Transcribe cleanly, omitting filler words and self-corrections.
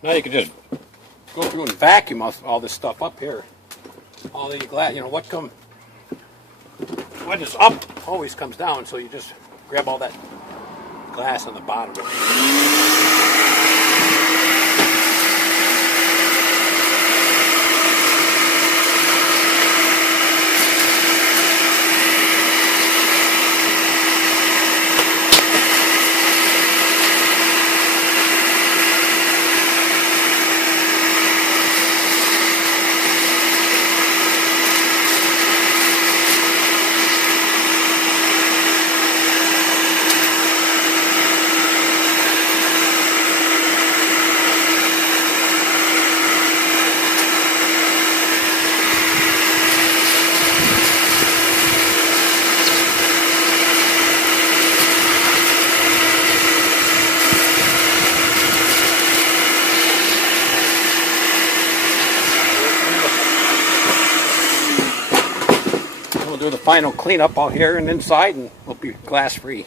Now you can just go through and vacuum all this stuff up here. All the glass, what is up always comes down, so you just grab all that glass on the bottom. We'll do the final cleanup out here and inside, and we'll be glass free.